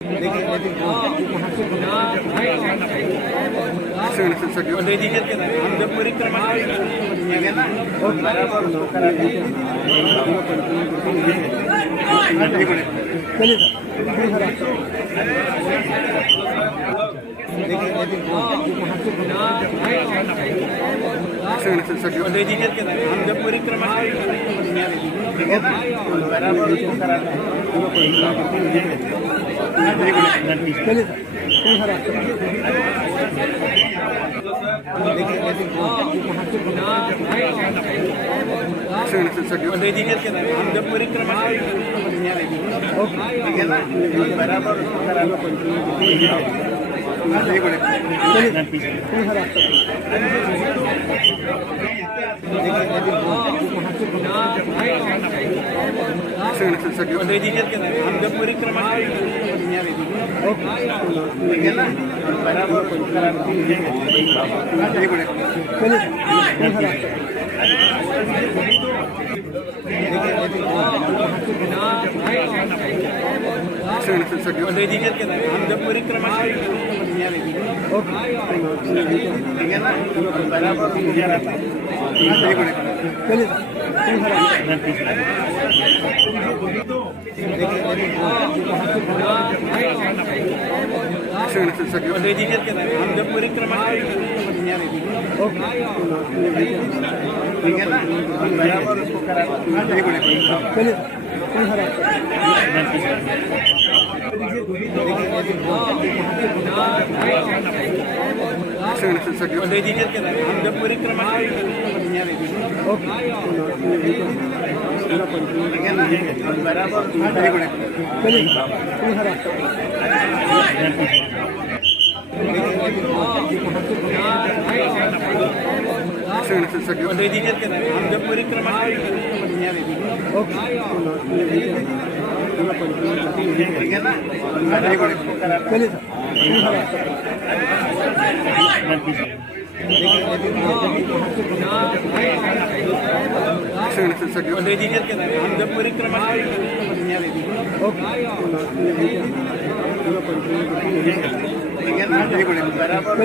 हम जब परिक्रमा हम जब परिक्रमा हम जब परिक्रमा बराबर हम जब परिक्रमा हम जब परिक्रमा हम जब परिक्रमा हम जब परिक्रमा हम जब परिक्रमा हम जब परिक्रमा बराबर